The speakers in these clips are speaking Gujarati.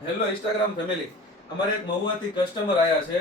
હેલો ઇન્સ્ટાગ્રામ ફેમિલી, અમારે એક મહુવાથી કસ્ટમર આવ્યા છે.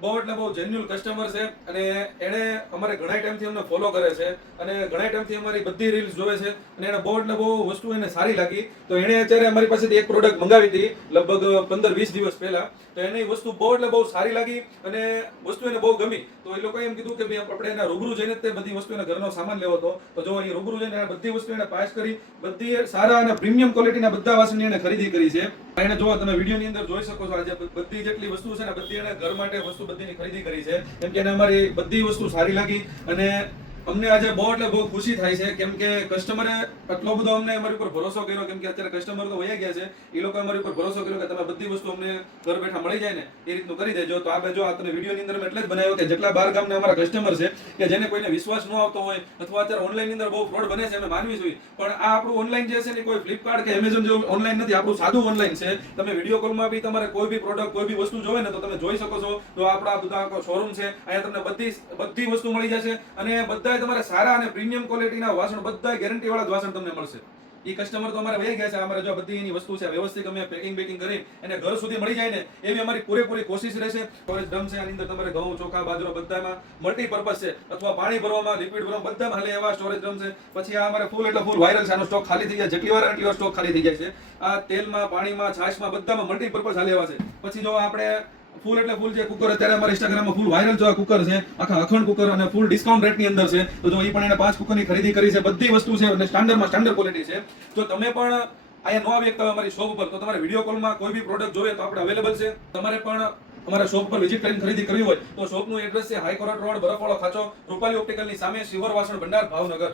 બહુ એટલે બહુ જેન્યુઅલ કસ્ટમર છે અને એણે અમારે ઘણા ટાઈમથી અમને ફોલો કરે છે અને ઘણા ટાઈમથી અમારી બધી રીલ્સ જોવે છે અને એને બહુ એટલે બહુ વસ્તુ એને સારી લાગી. તો એણે અત્યારે અમારી પાસેથી એક પ્રોડક્ટ મંગાવી હતી લગભગ 15-20 દિવસ પહેલા. તો એને એ વસ્તુ બહુ એટલે બહુ સારી લાગી અને વસ્તુ એને બહુ ગમી. તો એ લોકોએ એમ કીધું કે ભાઈ આપણે એના રૂબરૂ જઈને તે બધી વસ્તુ એના ઘરનો સામાન લેવો હતો. તો જો એ રૂબરૂ જઈને બધી વસ્તુ એને પાસ કરી, બધી સારા અને પ્રીમિયમ ક્વોલિટીના બધા વાસણની એને ખરીદી કરી છે. એને જો તમે વિડીયોની અંદર જોઈ શકો છો, આજે બધી જેટલી વસ્તુ છે ને બધી એને ઘર માટે વસ્તુ બધીની ખરીદી કરી છે. કેમ કે એને અમારી બધી વસ્તુ સારી લાગી અને અમને આજે બહુ એટલે બહુ ખુશી થાય છે. કેમ કે કસ્ટમરે એટલો બધો અમને અમારી ઉપર ભરોસો કર્યો. કેમ કે અત્યારે કસ્ટમર તો વયા ગયા છે, એ લોકો અમારી ઉપર ભરોસો કર્યો કે તમે બધી વસ્તુ અમને ઘર બેઠા મળી જાય ને એ રીતનું કરી દેજો. તો આ જો આ તમે વિડીયોની અંદર મેં એટલે જ બનાવ્યો કે જેટલા બાર ગામના અમારા કસ્ટમર છે કે જેને કોઈને વિશ્વાસ ન આવતો હોય અથવા અત્યારે ઓનલાઈન અંદર બહુ ફ્રોડ બને છે, અમે માનવી જોઈએ, પણ આ આપણું ઓનલાઈન જે છે ને કોઈ ફ્લિપકાર્ટ કે એમેઝોન જેવું ઓનલાઈન નથી, આપણું સાદું ઓનલાઈન છે. તમે વિડીયો કોલમાં બી તમારે કોઈ બી પ્રોડક્ટ કોઈ બી વસ્તુ જોવે ને તો તમે જોઈ શકો છો. તો આપણા બધા શોરૂમ છે, અહીંયા તમને બધી વસ્તુ મળી જશે અને બધાય તમારે સારા અને પ્રીમિયમ ક્વોલિટીના વાસણ, બધા ગેરંટી વાળા જ વાસણ તમને મળશે. એ કસ્ટમર તો અમારે વહી ગયા છે. અમારે જો બધી એની વસ્તુ છે વ્યવસ્થિત અમે પેકિંગ કરી એને ઘર સુધી મળી જાય ને એવી અમારી પૂરેપૂરી કોશિશ રહેશે. સ્ટોરેજ ડ્રમ છે, આની અંદર તમારે ઘઉં, ચોખા, બાજરો બધામાં મલ્ટીપર્પઝ છે, અથવા પાણી ભરવામાં, લિક્વિડ ભરવામાં બધામાં હાલે એવા સ્ટોરેજ ડ્રમ છે. પછી આ અમારે ફૂલ એટલે ફૂલ વાયરલ છે, આનો સ્ટોક ખાલી થઈ જાય, જેટલી વાર એટલી વાર સ્ટોક ખાલી થઈ જાય છે. આ તેલમાં, પાણીમાં, છાશમાં બધામાં મલ્ટીપર્પઝ હાલે એવા છે. પછી જો આપણે ફૂલ એટલે ફૂલ જે કુકર અત્યારે અમારા ઇન્સ્ટાગ્રામમાં ફૂલ વાયરલ જો આ કુકર છે, આખા અખંડ કુકર અને ફૂલ ડિસ્કાઉન્ટ રેટની અંદર છે. તો જો એ પણ એને 5 કુકરની ખરીદી કરી છે. બધી વસ્તુ છે અને સ્ટાન્ડર્ડ ક્વોલિટી છે. જો તમે પણ અહીંયા ન આવી શકતા અમારી શોપ ઉપર તો તમારે વિડીયો કોલમાં કોઈ બી પ્રોડક્ટ જોઈએ તો આપણે અવેલેબલ છે. તમારે પણ અમારા શોપ પર વિઝિટ કરીને ખરીદી કરવી હોય તો શોપનું એડ્રેસ છે હાઈકોર્ટ રોડ, બરફવાળો ખાંચો, રૂપાલી ઓપ્ટિકલની સામે, શિવર વાસણ ભંડાર, ભાવનગર.